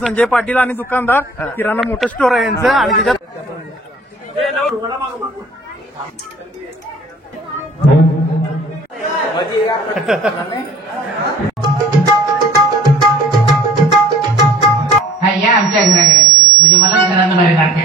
संजय पाटील आणि दुकानदार किराणा मोठं स्टोर आहे यांचं आणि त्याच्यात या आमच्या घराकडे म्हणजे मला घरानं बाहेर लागते.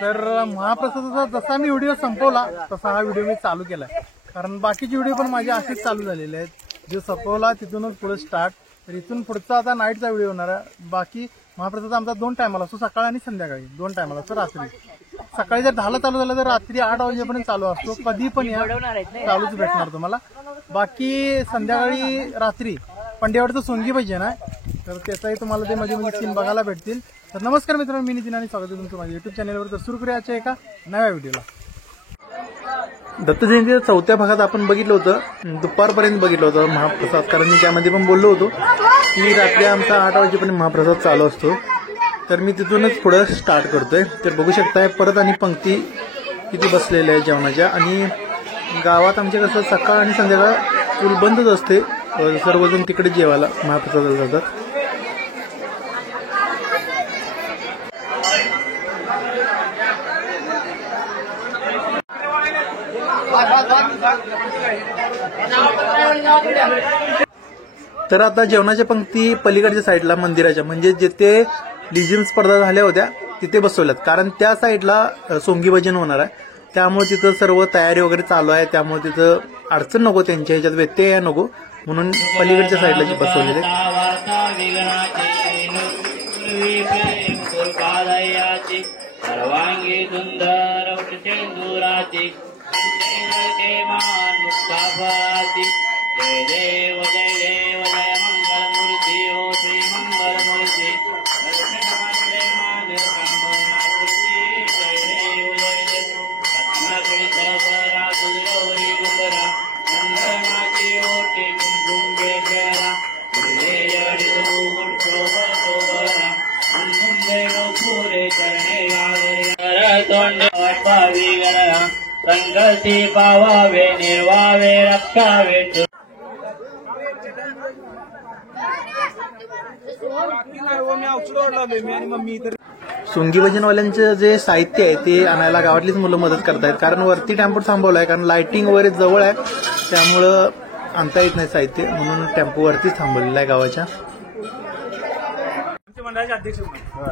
तर महाप्रसादाचा जसा मी व्हिडिओ संपवला तसा हा व्हिडिओ मी चालू केलाय, कारण बाकीचे व्हिडिओ पण माझे असेच चालू झालेले आहेत. जे संपवला तिथूनच पुढे स्टार्ट. तर इथून पुढचा आता नाईटचा व्हिडिओ होणार आहे. बाकी महाप्रसाद आमचा 2 टायमाला असतो, सकाळी आणि संध्याकाळी 2 टायमाला असतो. रात्री सकाळी जर 10ला चालू झालं तर रात्री 8 वाजेपर्यंत चालू असतो. कधी पण या चालूच भेटणार तुम्हाला. बाकी संध्याकाळी रात्री पंडेवाडीचं सोंगी पाहिजे ना, तर त्याचाही तुम्हाला ते मध्ये मध्ये सीन बघायला भेटतील. तर नमस्कार मित्रांनो, मी नितीन आणि स्वागत आहे तुमचं माझ्या युट्यूब चॅनलवर. तर सुरू करूया एका नव्या व्हिडिओला. दत्त जयंतीच्या 4थ्या भागात आपण बघितलं होतं, दुपारपर्यंत बघितलं होतं महाप्रसाद, कारण मी त्यामध्ये पण बोललो होतो की रात्री आमचा 8 वाजेपर्यंत महाप्रसाद चालू असतो. तर मी तिथूनच पुढं स्टार्ट करतोय. तर बघू शकताय परत आणि पंक्ती किती बसलेल्या आहे जेवणाच्या. आणि गावात आमच्या कसं सकाळ आणि संध्याकाळ चूल बंदच असते, सर्वजण तिकडे जेवायला महाप्रसादाला जातात. तर आता जेवणाच्या पंक्ती पलीकडच्या साईडला मंदिराच्या, म्हणजे जिथे लिजिम स्पर्धा झाल्या होत्या तिथे बसवल्यात, कारण त्या साईडला सोंगी भजन होणार आहे. त्यामुळे तिथं सर्व तयारी वगैरे चालू आहे. त्यामुळे तिथं अडचण नको, त्यांच्या ह्याच्यात व्यत्यय नको, म्हणून पलीकडच्या साईडला जी बसवलेले. सर्वांगी सुंदर सेंदुराची जय देव जय देव जय मंगलमूर्ती ओ श्री मंगलमूर्ती जय देव जय देव रत्नकृतरा गुजरोरी गुजरा चंद्रनाची ओटी कुंभेश्वरा पुरे करणे तोंड पावी गणरा संगती पावावे निर्वावे रक्षावे. सोंगी भजनवाल्यांचं जे साहित्य आहे ते आणायला गावातलीच मुलं मदत करतायत, कारण वरती टेम्पो थांबवलाय, कारण लाइटिंग वगैरे जवळ आहे, त्यामुळं आणता येत नाही साहित्य, म्हणून टेम्पो वरतीच थांबवलेला आहे गावाच्या.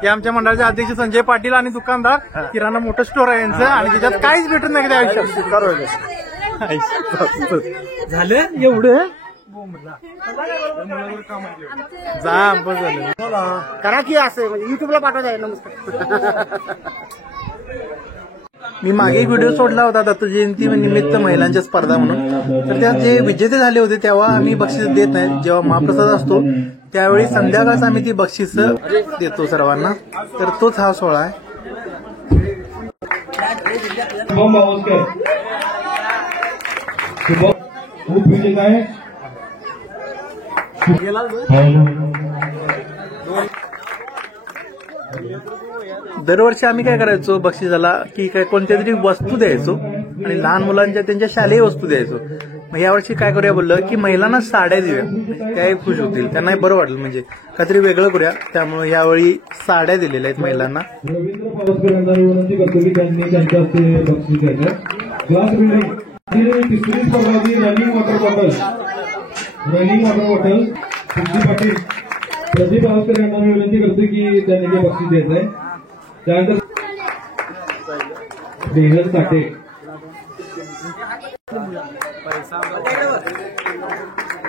हे आमच्या मंडळाचे अध्यक्ष संजय पाटील आणि दुकानदार किराणा मोठं स्टोर आहे यांचं, आणि त्याच्यात काहीच भेटत नाही त्या आयुष्यात. झालं एवढं जा बस झालं करा की असं म्हणजे युट्यूबला पाठवत आहे. नमस्कार. मी मागे एक व्हिडिओ सोडला होता दत्त जयंती निमित्त महिलांच्या स्पर्धा म्हणून. तर त्यात जे विजेते झाले होते तेव्हा आम्ही बक्षीस देत नाही. जेव्हा महाप्रसाद असतो त्यावेळी संध्याकाळच आम्ही ती बक्षीस देतो सर्वांना. तर तोच हा सोहळा आहे. दरवर्षी आम्ही काय करायचो बक्षिसाला की काय कोणत्या तरी वस्तू द्यायचो आणि लहान मुलांच्या त्यांच्या शालेय वस्तू द्यायचो. मग यावर्षी काय करूया बोललं की महिलांना साड्या देऊया, त्याही खुश होतील, त्यांनाही बरं वाटेल, म्हणजे काहीतरी वेगळं करूया. त्यामुळे यावेळी साड्या दिलेल्या आहेत महिलांना. Running water bottle Patil Pradeep Avaskar यांना मी विनंती करतो की त्यांनी ते बक्षीस द्यायचं आहे. त्यानंतर धीरज साठे,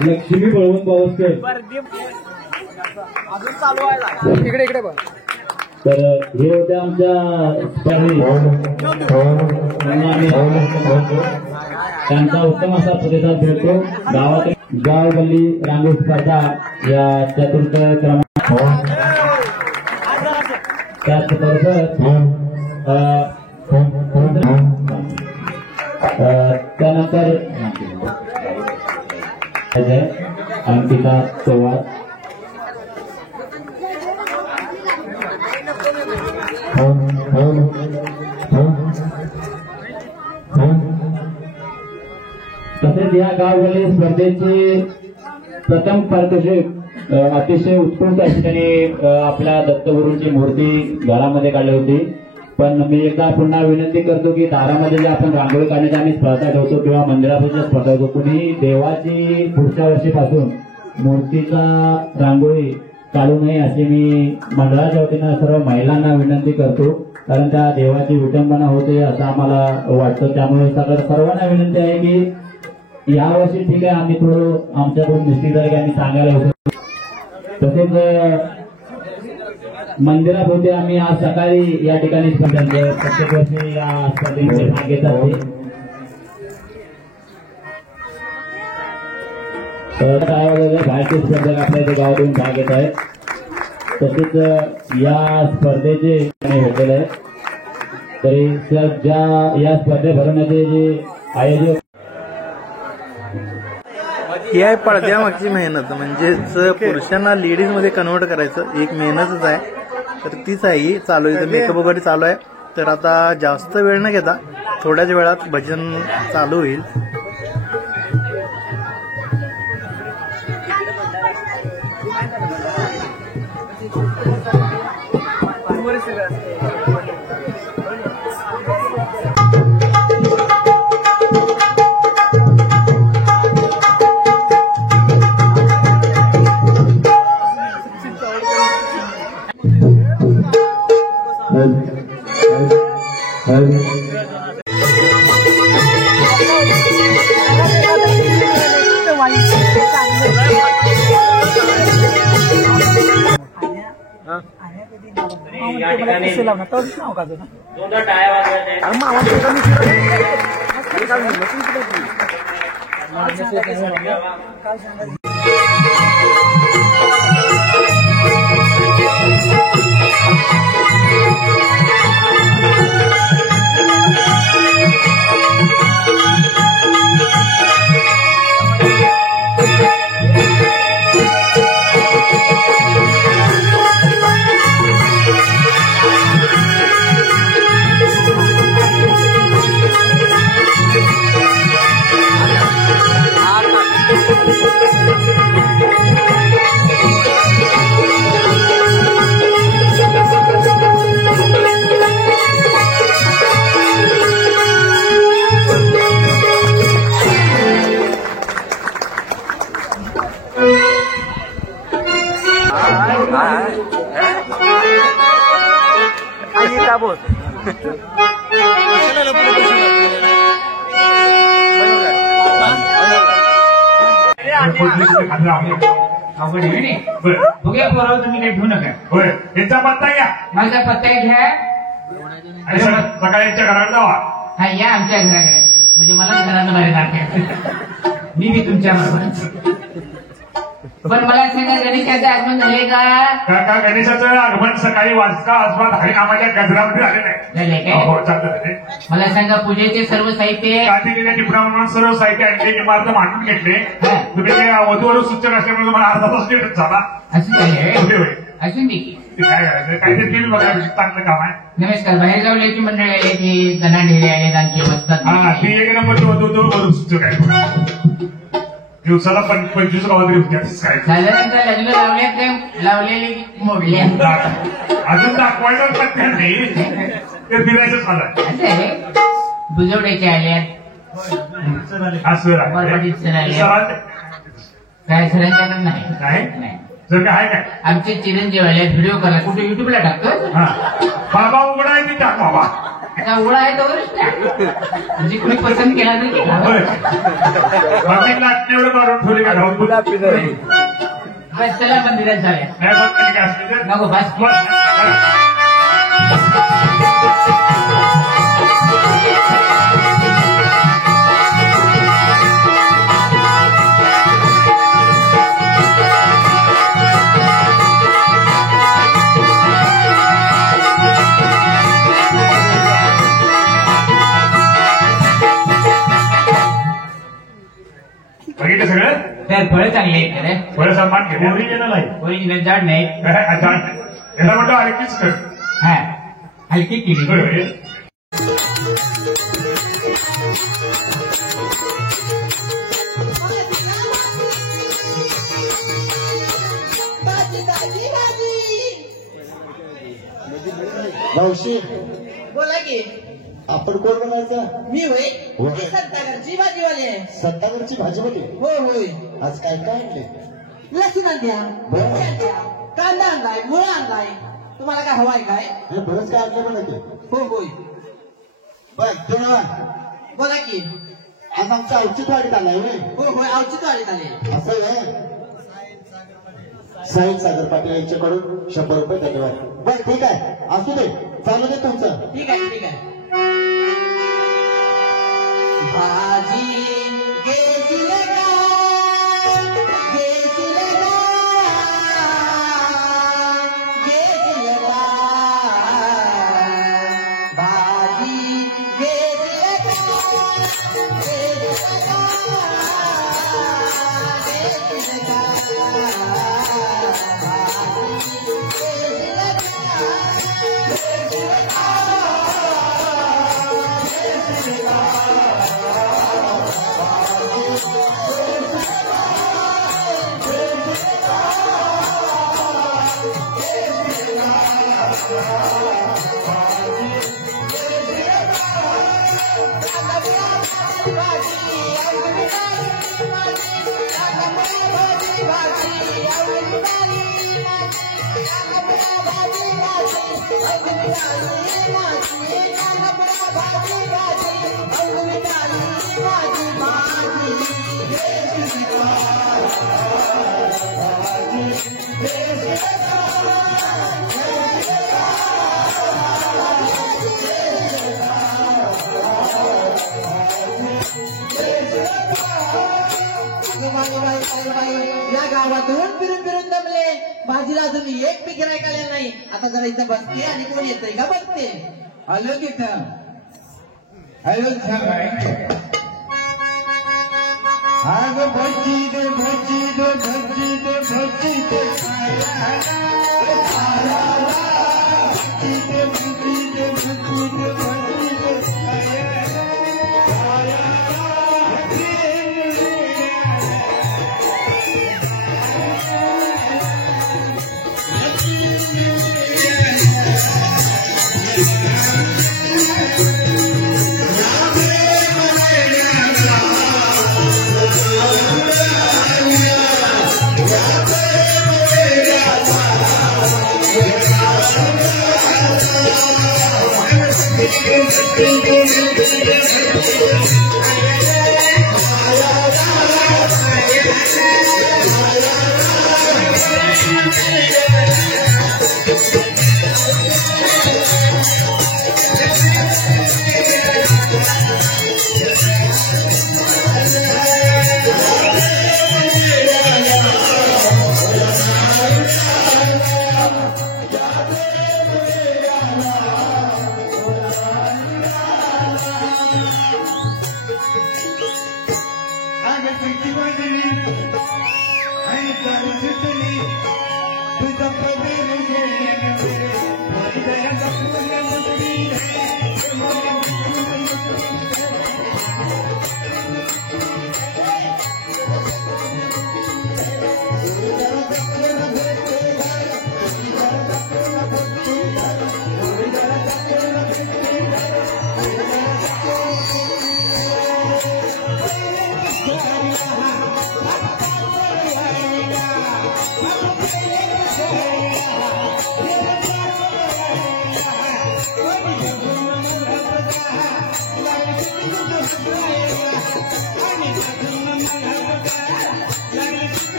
लक्ष्मी बळवंत बावस्कर. इकडे इकडे बघ. तर हे होते आमच्या त्यांचा उत्तम असा प्रतिसाद भेटतो. गावात गाव गल्ली रांगोळी स्पर्धा या चतुर्थ क्रमांक त्यानंतर अंकिता चव्हाण. तसेच या गाववाली स्पर्धेचे प्रथम पारितोषिक अतिशय उत्कृष्ट अशी त्यांनी आपल्या दत्तगुरूंची मूर्ती घरामध्ये काढली होती. पण मी एकदा पुन्हा विनंती करतो की दारामध्ये जे आपण रांगोळी काढण्याची आम्ही स्पर्धा ठेवतो किंवा मंदिरापासून स्पर्धा ठेवतो, कुणी देवाची पुढच्या वर्षीपासून मूर्तीचा रांगोळी काढू नये अशी मी मंडळाच्या वतीनं सर्व महिलांना विनंती करतो. कारण त्या देवाची विटंबना होते असं आम्हाला वाटतं. त्यामुळे सर्वांना विनंती आहे की यावर्षी ठीक आहे, आम्ही थोडं आमच्याकडून निश्चित आहे की आम्ही सांगायला होतो. तसेच मंदिरात होते आम्ही आज सकाळी या ठिकाणी प्रत्येक वर्षी या स्पर्धेमध्ये भाग घेत असते. बाहेरचे स्पर्धक आपल्या इथे गावातून भाग घेत आहेत. तसेच या स्पर्धेचे घेतलेले आहेत. तरी ज्या या स्पर्धे भरवण्याचे जे आयोजक ही आहे पडद्यामागची मेहनत. म्हणजेच पुरुषांना लेडीज मध्ये कन्वर्ट करायचं एक मेहनतच आहे. तर तीच आहे ही चालू आहे. मेकअप वगैरे चालू आहे. तर आता जास्त वेळ न घेता थोड्याच वेळात भजन चालू होईल. बघूया पोराव, तुम्ही काही घेऊ नका. होय, त्यांचा पत्ता घ्या. माझा पत्ता घ्या आणि सकाळी यांच्या घरात जावा. हा, या आमच्या घराकडे. म्हणजे मला घरानं बाहेर काढते. मी बी तुमच्या बरोबर. पण मला सांगा, गणेशाचं आगमन झाले का? गणेशाचं आगमन सकाळी वाजता आजोबा हरिनामाच्या गजरामध्ये झाले नाही. हो, चालतं. मला सांगा, पूजेचे सर्व साहित्य टिपणाप्रमाणे सर्व साहित्य आणले, इमारत मांडून घेतले. तुम्ही वधूवर सूचक असल्यामुळे मला अर्धा तास लेटच झाला. असं झाले होय. असून दे. काय करायचं, काहीतरी केलं बघा, चांगलं काम आहे. नमस्कार. बाहेर गावल्याची मंडळी आले की दना ढेरे आहेत, आणखी बसतात. हा, ती एक नंबरची वधू सूचक आहे. दिवसाला 25 गावात तरी होती. काय साधारणतः लग्न लावलेली मोडली. अजून दाखवायचं पत्त्या नाही, ते फिरायचं झालं. बुजवड्याचे आले, असं काय सरांच्याकडे नाही. जर काय आहे काय आमचे चिरंजीव आले, व्हिडिओ करा. कुठे युट्यूबला टाकतो. बाबा उघडा आहे ती टाक बाबा. आता उडा आहे तोवरच टाक. म्हणजे कुणी पसंत केला तर केला. एवढं मारून ठेवले का? बस चला मंदिरात जाऊया. नको बस. बघितलं सगळं. फळं चांगली आहेत रे. फळ सन्मान घेते ओरिजिनल आहे. ओरिजिनल झाड नाही. याला म्हणतो हलकीच कर. हा हलकी केली. होय. मावशी बोला की. आपण कोण बनायचं? मी होय होय. मी सत्तागरची भाजीवाली आहे. सत्तावरची भाजीमध्ये होय होय. आज काय काय आणले? लसूण आणल्या, मिरची आणल्या, कांदा आणलाय, मुळा आणलाय. तुम्हाला काय हवाय काय? हे बरंच काय आणलं म्हणायचे. हो होय. बर तेव्हा बोला की. आज आमच्या औचित वाढीत आलाय होय. हो होय औचित वाढीत आले. असं आहे. साहिल सागर पाटील यांच्याकडून 100 रुपये धन्यवाद. बर ठीक आहे असू दे चालू दे तुमचं. ठीक आहे ठीक आहे. भाजी घेतील का घेतील का घेतील का भाजी घेतील का घेतील का घेतील का या गावातून फिरून फिरून दमले. भाजीला अजून एक पीक गिरायकाला नाही. आता जरा इथं बसते आणि कोण येतंय का बघते. हॅलो तिथं हॅलो अगं भजी दे भजी दे भजी दे भजी दे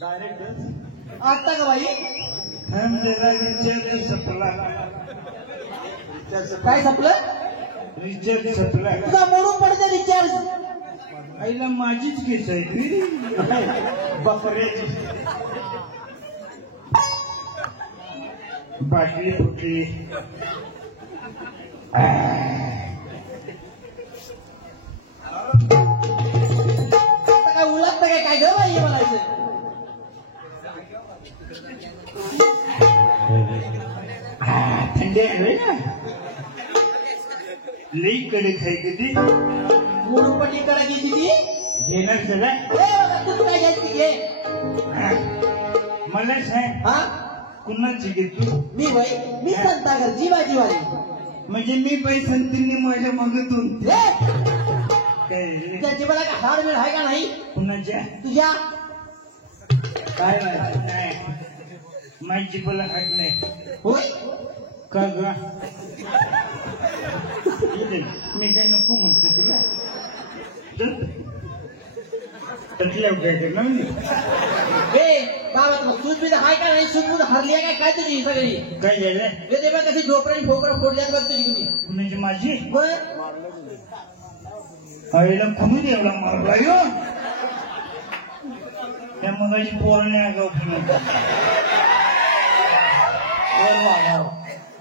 डायरेक्ट बाई रिचार्ज संपला. काय संपलं? रिचार्ज संपला. तुझा मोडून पडते रिचार्ज. आईला माझीच केस आहे ती बकऱ्याची. बाटली फुटली. काय उलट काय काय ग बाई म्हणायचं. थंडी आहे ना लई कडक आहे कधी मोडून पडली करा घ्यायची ती. घेणार झाला. तू काय घ्यायची घे. मला सांग हा कुणाची घेतो. मी बाई मी संता घरची भाजीवाली. म्हणजे मी पैशांनी माझ्या मागतून काय त्याची मला का हाड मिळ आहे का नाही. कुणाच्या तुझ्या काय नाही माझी बोला हात नाही. होय का गा मी काय नको म्हणते तुला तसल्या काय करणार मी. हे बाबा सूज बीज आहे का नाही. सूज हरली आहे काय तुझी सगळी. काय झालं ते बघ कशी झोपडी ठोकरं फोडल्यात बघ तुझी तुम्ही. म्हणजे माझी बर आईला खुमून एवढा मारला यो त्या मगाशी पोरणे आगाव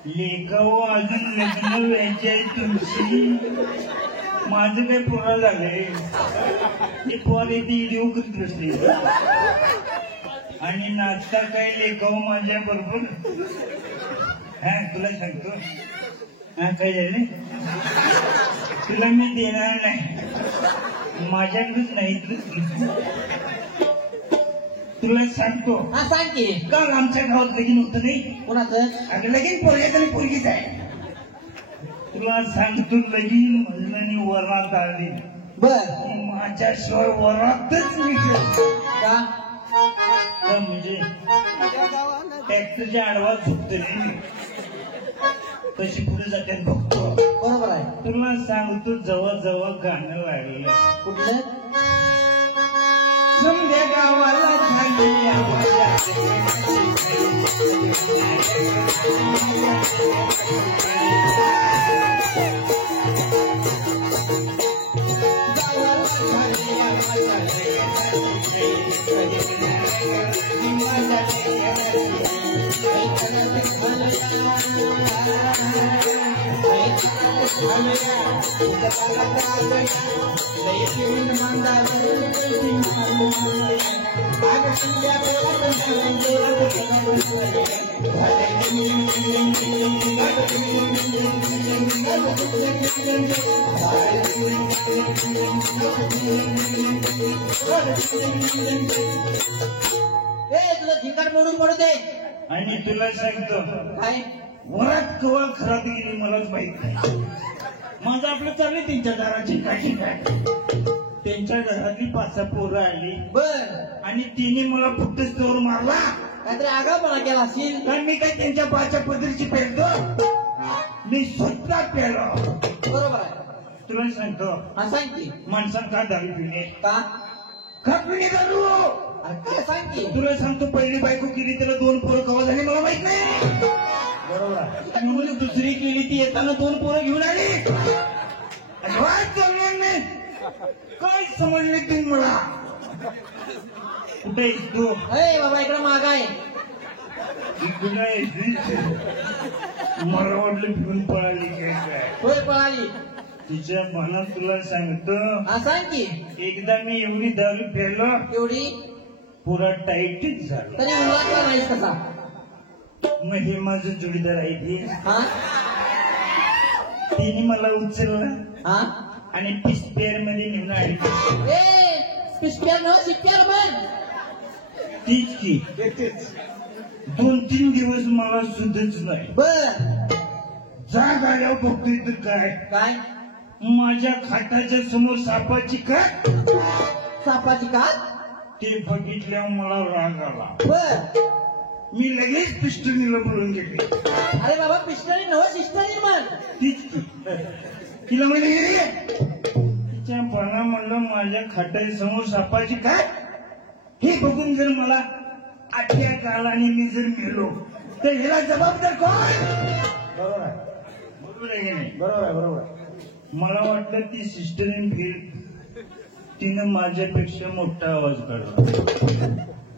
लेखाव अजून लग्न व्हायचे आहे तुमची. माझं काय पोरा झालंय ते पोर येते देऊ करीत बसले आणि नाचता काय लेखाव माझ्या बरोबर. हा तुला सांगतो हा काय झालं तुला मी देणार नाही माझ्याकडेच नाही तुला सांगतो. हा सांग की. काल आमच्या गावात लगीन होतं नाही. कोणाचं? अगं लगीन पोरग्यात आणि पोरगीच आहे. तुला सांगतो लगीन मजलानी वरात आली. बर माझ्याशिवाय वरातच निघलं का म्हणजे ट्रॅक्टरच्या आडवा झुकतो नाही तशी पुढे जाते बघतो. बरोबर आहे. तुला सांगतो जवळ जवळ गाणं लागलं. कुठलं? समजा गावाला झाली आवाज. तुला ठिकाण मोडून पडू दे. आणि तुला सांगतो काय वरात कवा खराब गेली मलाच माहित नाही. माझं आपलं चाललंय त्यांच्या दाराची काही काय. त्यांच्या घरातली 5-6 पोरं आली बर आणि तिने मला फक्त चोर मारला. काहीतरी आगाऊपणा केला असेल. तर मी काय त्यांच्या बाच्या पदरीची पेलतो. मी स्वतः पेलो. बरोबर आहे. तुला सांगतो हा सांग की. माणसानं का दारू पिणे का का पिणे दारू. काय सांग की. तुला सांगतो पहिली बायको केली त्याला 2 पोरं कवा झाली मला माहित नाही. बरोबर आहे. म्हणून दुसरी केली ती येताना 2 पोरं घेऊन आली. अजिबात चालणार नाही. काय समजले तुम्ही मला. कुठे आहेस तू. अरे बाबा इकडे माग आहे. इकडे आहेस. मला वाटलं घेऊन पळाली काय. होय पळाली. तिच्या मनात तुला सांगतो हा सांग की. एकदा मी एवढी दारू प्यायलो एवढी पुरा टाईटच झाला. तरी उलटला नाहीस कसा. मग हे माझं जोडीदार आहे ती. हा तिने मला उचललं हा आणि पिस्पेअर मध्ये नेऊन आली. पिस्प्यार न शिप्प्यार बन. तीच की 2-3 दिवस मला सुधच नाही. बर जाग आल्यावर बघतोय तर काय काय माझ्या खाटाच्या समोर सापाची काट. सापाची कात. ते बघितल्यावर मला राग आला. बर मी लगेच पिस्टनीला बोलून घेतली. अरे बाबा पिस्टनी नव शिस्टनी म्हण. तीच की तिला म्हणजे तिच्या पणा म्हणलं माझ्या खाटाच्या समोर सापाची काट. हे बघून जर मला अटॅक आला आणि मी जर मेलो तर ह्याला जबाबदार कोण? बरोबर आहे बरोबर आहे की नाही? बरोबर आहे मला वाटलं ती सिस्टर इन फिल्ड तिनं माझ्यापेक्षा मोठा आवाज काढला.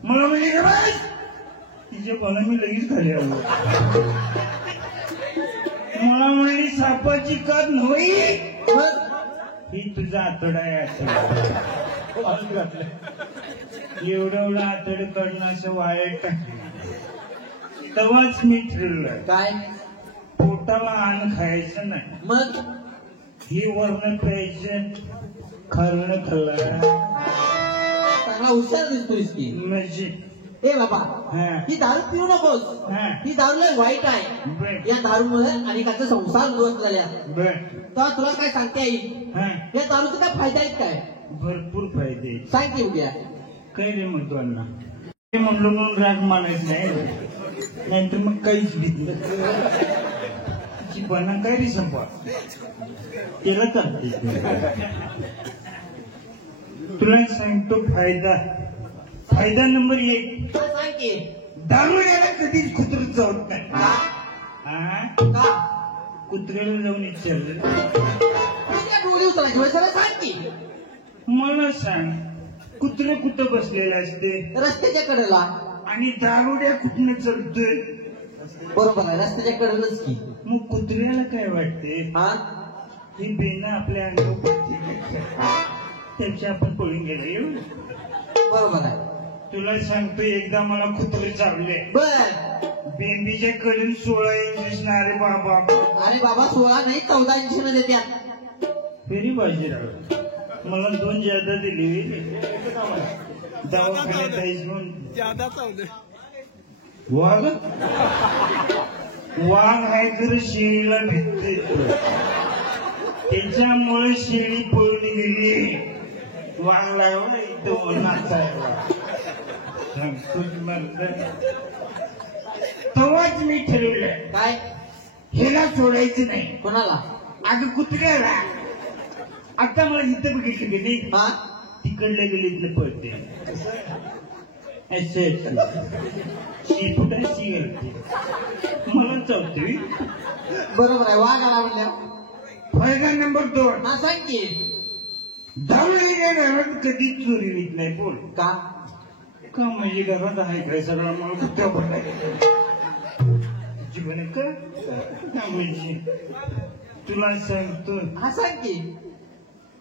मला म्हणजे काय बस तिच्या कोणा मी लगेच खाली आलो. मला म्हणली सापाची कद नव्ही ही तुझा आतडा आहे एवढं आतड काढणं असं वाईट तेव्हाच मी ठरलं काय पोटाला अन्न खायचं नाही. मग ही वर्ण प्यायचं खाल्लं खाल्लं चांगला हुशार दिसतोयस की. म्हणजे ए बाबा हा. ही दारू पिऊ नकोस. हा. ही दारू लय वाईट आहे. बर या दारूमुळे अनेकांचा संसार उद्ध्वस्त झाल्या. बर तर तुला काय सांगते आई हा या दारूचे काय फायदा आहेत काय भरपूर फायदे. सांग की उद्या. काय रे महत्वांना ते म्हणलो म्हणून राग मानायचं नाहीतर मग काहीच भीत बना काय रे संपा त्याला चालते. तुला सांगतो फायदा नंबर 1 सांग की. दारू यायला कधीच कुत्र जात नाही. का कुत्र्याला जाऊन विचारलं त्या डोळी उचलायची वेळ सगळं सांग की. मला सांग कुत्र कुठं बसलेलं असते रस्त्याच्या कडेला. आणि दारुड्या कुठनं चढतोय. बरोबर आहे रस्त्याच्या कडेलाच की. मग कुत्र्याला काय वाटते हा ही बेनं आपल्या अंगावर पडते त्याच्या आपण पळून गेलो. बरोबर आहे. तुला सांगतो एकदा मला कुत्रे चावले. बर बेंबीच्या कडून 16 इंच दिसणारे बाबा. अरे बाबा 16 नाही 14 इंची देत्यात. फेरी बाजीराव मला 2 जादा दिली दवाखान्यात जायचं. वाघ आहे तर शेळीला भेटते त्याच्यामुळे शेळी पळून गेली. वाघ लागला इथं नाचायला. तेव्हाच मी ठरवलं काय ह्याला सोडायचं नाही. कोणाला? अगं कुत्र्याला. आता मला इथं बघितलं गेली हा तिकडल्या गलीतलं पळते शेपुटाशी घालते मला चालते. बरोबर आहे वाघ आला म्हणल्या. फायदा नंबर 2 हा सांग की. दारूच्या घरात कधीच चोरी होत नाही. बोल का का म्हणजे घरात आहे काय सगळं मला कुत्रा पडलाय जीवन का म्हणजे तुला सांगतो हा सांग की.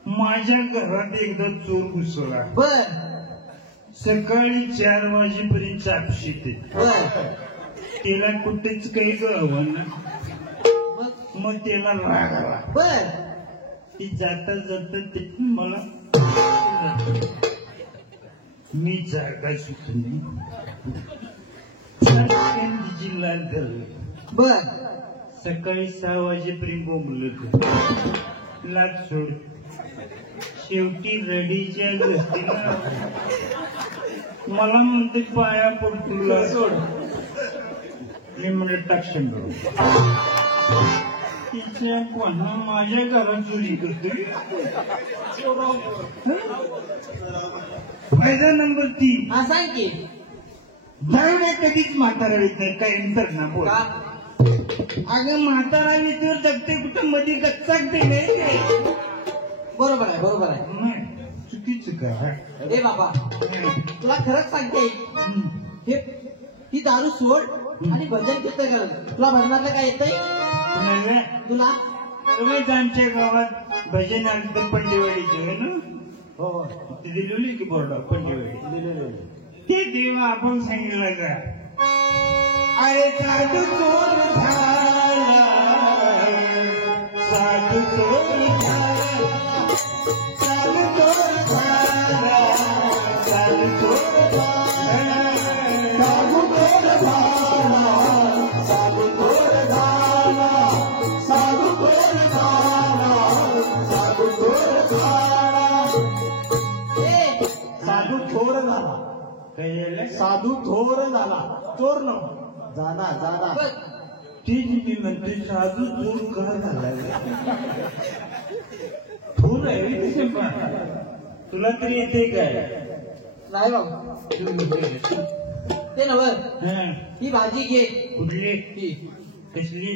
माझ्या घरात एकदा चोर घुसला. बर सकाळी 4 वाजेपर्यंत चापशीत बर त्याला कुठेच काही कळवं ना. मग त्याला राग आला. बर ती जाता ते मला मी जागा सुटली तिची लाल धरली. बर सकाळी 6 वाजेपर्यंत बोंबलत लाच सोड. शेवटी रडीच्या गस्तीला मला म्हणते पाया पडतो सोड. मी म्हणजे टाक्षण तिच्या कोणा माझ्या घरात चोरी करतोय. फायदा नंबर 3 हा सांग की. दारूड्या कधीच म्हातारा येत नाही काय नंतर ना. बोल का अगं म्हातारा येतो जगते कुठं मध्ये गच्चाकते नाही. बरोबर आहे बरोबर आहे. नाही चुकीचं का. ए बाबा तुला खरंच सांगते हे ही दारू सोड आणि भजन कीर्तन कर. तुला भजनातलं काय येतंय तुला? रोज आमच्या गावात भजन आलं पंडेवाडीचे ना. हो ते दिलेली की बोर्ड पंडेवाडी ते देवा आपण सांगितलं का अरे साधू चोर झाला साधू चोर झाला साधू चोर झाला साधू चोर झाला साधू चोर झाला साधू चोर झाला साधू चोर झाला साधू चोर झाला. साधू थोर झाला. काय झालं साधू थोर झाला. चोर न जाना ती म्हणते साधू चोर का झाला थोर आहे तुला तरी येते काय नाही बाबा ते नव हं. ही भाजी घे. कुठली ही कसली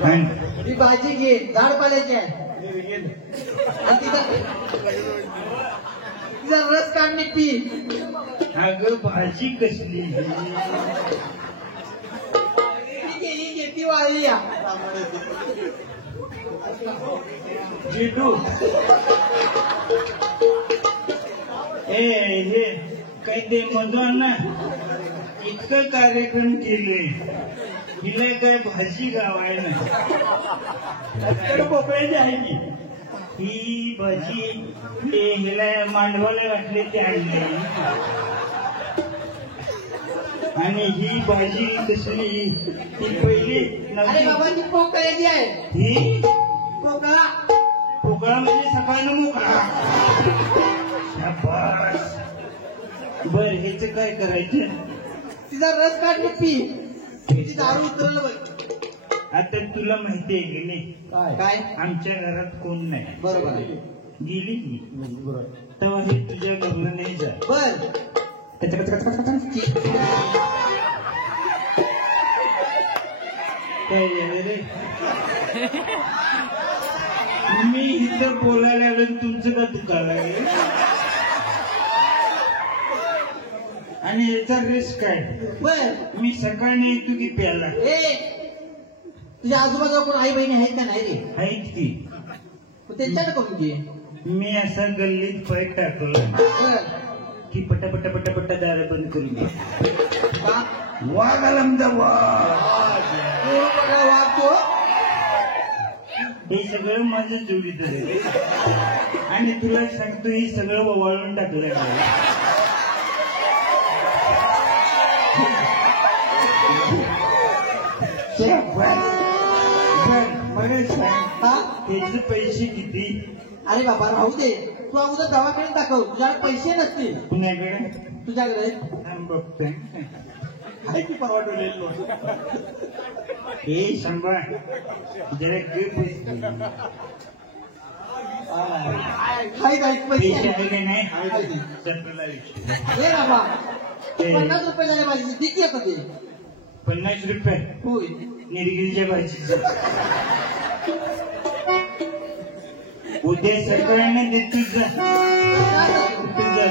हं. ही भाजी घे, झाड पाल्याची आहे. आणि तिचा रस काढणी पी. अगं भाजी कसली ही घे, ती वाळली या. जिडू हे काय ते मधून ना इतकं कार्यक्रम केले हिला काय भाजी गावायला पोकळ्याची आहे की ही भाजी ते हिला मांडवाला घातले ते आणले आणि ही भाजी कसली ती पहिली अरे बाबा ती पोकळ्याची आहे. ही पोकळा पोकळा म्हणजे सकाळनं मोकळा शाबास. बर ह्याच काय करायचं तिचा रस काढणी पी. ती दारू उतरलं बघ. आता तुला माहिती आहे की नाही काय आमच्या घरात कोण नाही बरोबर आहे. गेली की तेव्हा हे तुझ्या घरला नाही जा बर काय झालं रे मी इथं बोलायला लागलो तुमचं का दुखायला लागलं आणि याचा रिस्क काय बर मी सकाळी येतो की प्याला ए तुझ्या आजूबाजूला कोण आई बहिणी आहेत का नाही रे? आहेत की त्यांच्याकडे करून घे. मी असा गल्लीत पाय टाकलो बर की पटापटा पटापटा दार बंद करून घे का? वाघ आला आमचा वाघ तो बघा वागतो. हे सगळं माझं जोडीत आहे आणि तुला सांगतो हे सगळं ववाळून टाकलं मला सांग हा त्याचे पैसे किती अरे बाबा राहू दे. तू अगोदर दवाखान्यात दाखव. तुझ्याकडे पैसे नसतील. पुण्याकडे तुझ्याकडे बघतोय आहे की परवा डोलेलो. हे सांभाळ जरा गप बस. काही पैसे पैसे आहे. आहे की नाही आहे की? चटला विषय हे बाबा 50 रुपये झाले माझी किती येतं ते? 50 रुपये होय निरगिरीच्या भाजीचं उद्या सकाळने देतो जा तुझा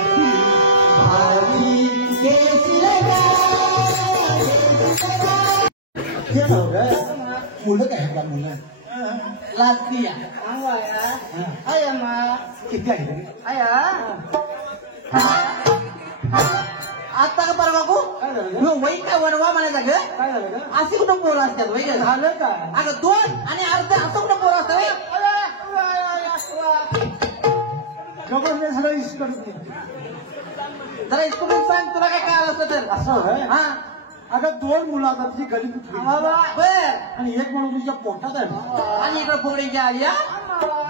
मुलं काय आहेत का मुलं लागती या. आया मा किती आहे आया आता का परवा गो वही काय वनवा म्हणायचा ग काय झालं का असे कुठं पोरं असतात वही झालं का अगं 2 आणि अर्ध असं कुठं पोरं असतं गबरने सगळं इसकडून जरा इस्कूल सांग तुला काय काय असतं तर असं होय? हा अगं 2 मुलं आता तुझी गली कुठली बर आणि एक म्हणून तुझ्या पोटात आहे आणि इकडं फुगडीची आली या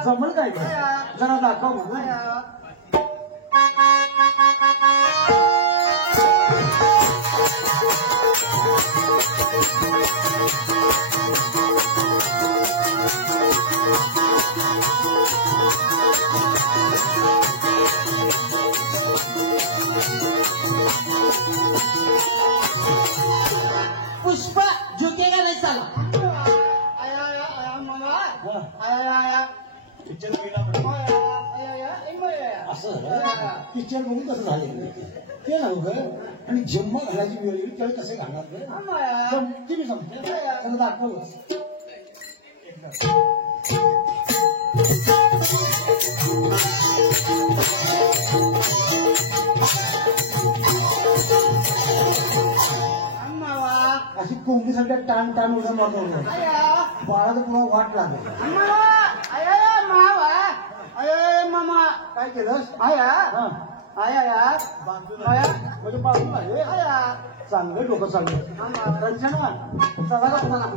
जमल काय गं? जरा दाखव बघू पुष्प झुकेगा नाही चाला पिक्चर असं पिक्चर बघून कसं झालं ते ना गं आणि जम्मा घालायची वेळ येईल त्यावेळी कसे घालणार ती मी सांगते त्याला दाखव अशी कोंबडीसारख्या टाण टाण उड्या मारतो बाळाचं पुन्हा वाट लागेल मामा काय केलंस आया हा आया म्हणजे बाजूला आहे चांगलं डोकं चांगलं रंजना चला का चला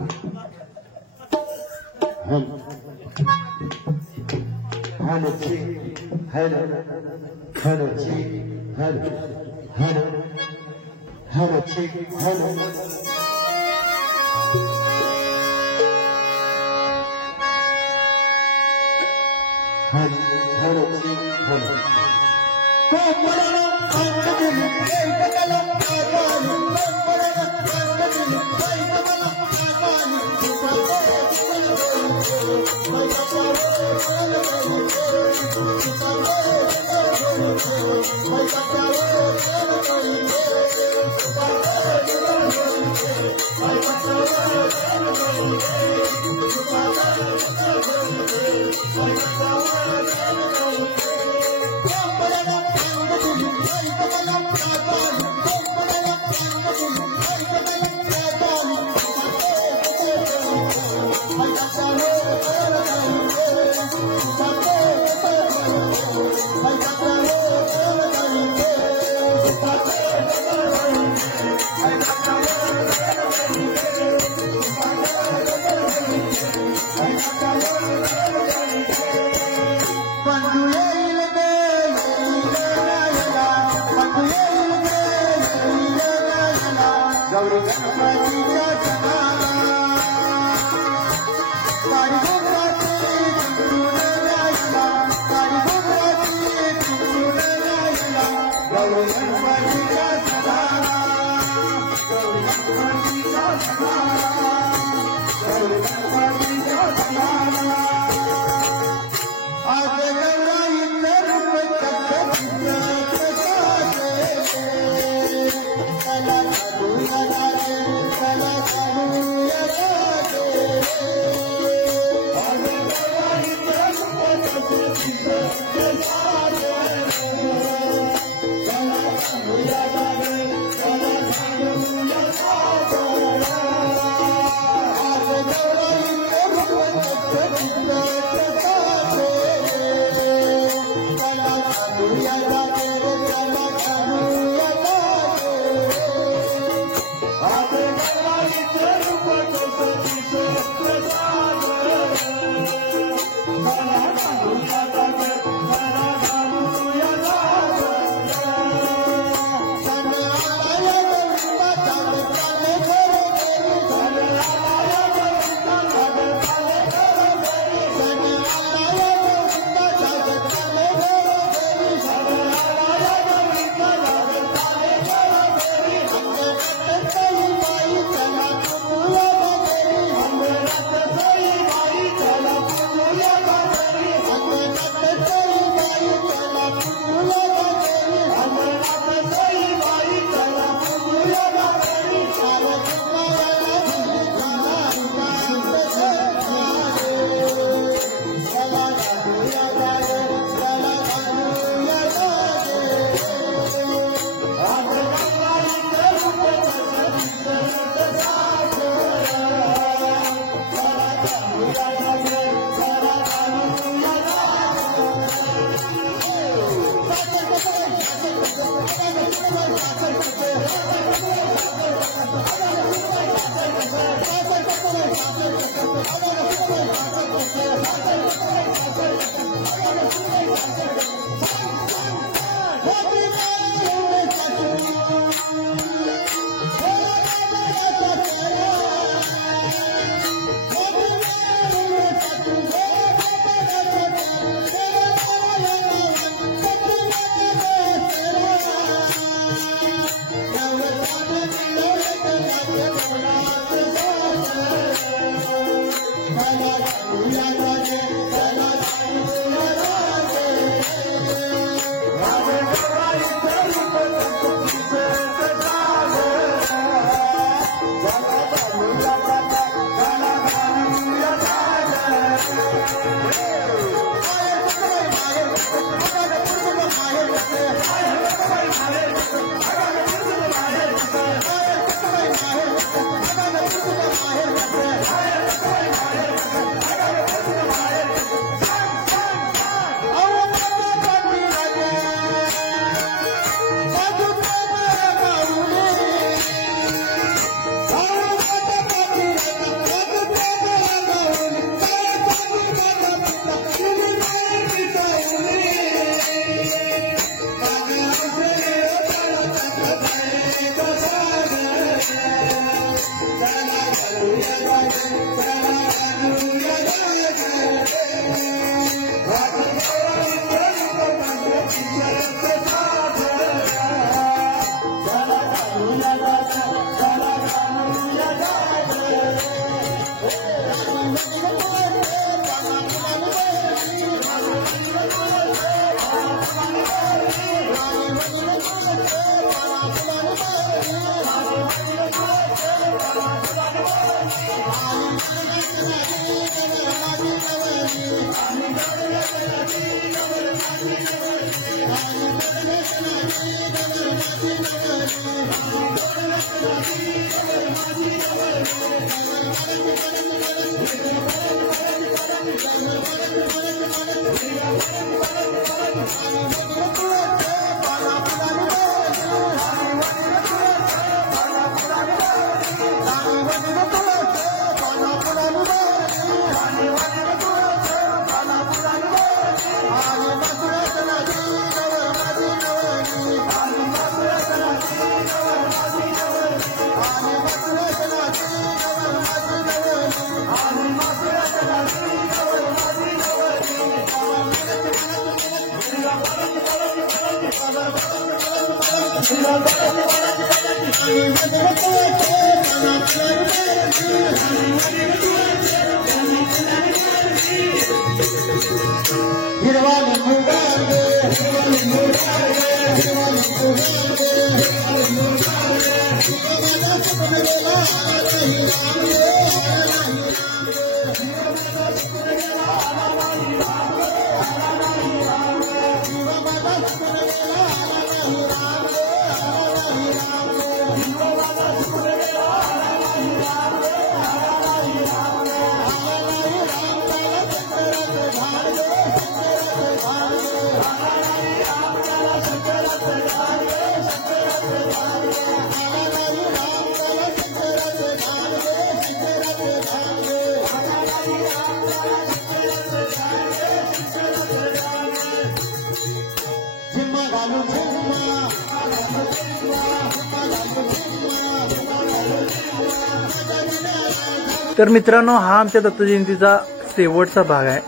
तर मित्रांनो, हा आमच्या दत्त जयंतीचा शेवटचा भाग आहे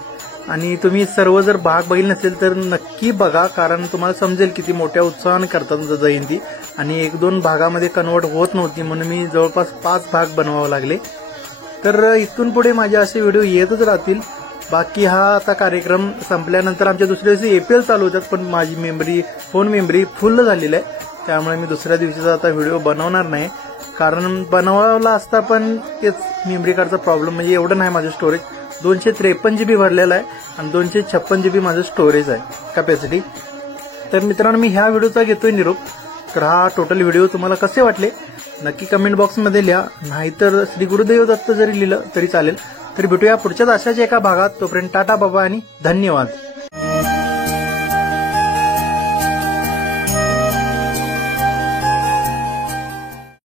आणि तुम्ही सर्व जर भाग बघितले नसेल तर नक्की बघा, कारण तुम्हाला समजेल किती मोठ्या उत्साहाने करतात दत्त जयंती. आणि 1-2 भागामध्ये कन्वर्ट होत नव्हती म्हणून मी जवळपास 5 भाग बनवावे लागले. तर इथून पुढे माझे असे व्हिडिओ येतच राहतील. बाकी हा आता कार्यक्रम संपल्यानंतर आमच्या दुसऱ्या दिवशी APL चालू होतात, पण माझी फोन मेमरी फुल झालेली आहे, त्यामुळे मी दुसऱ्या दिवशीचा आता व्हिडिओ बनवणार नाही. कारण बनवायला असता पण तेच मेमरी कार्डचा प्रॉब्लेम, म्हणजे एवढं नाही माझं स्टोरेज. 253 GB भरलेलं आहे आणि 256 GB माझं स्टोरेज आहे कॅपॅसिटी. तर मित्रांनो, मी ह्या व्हिडिओचा घेतोय निरोप. तर हा टोटल व्हिडिओ तुम्हाला कसे वाटले नक्की कमेंट बॉक्समध्ये लिहा, नाहीतर श्री गुरुदेव दत्त जरी लिहिलं तरी चालेल. तर भेटूया पुढच्याच अशाच एका भागात. तोपर्यंत टाटा बाबा आणि धन्यवाद.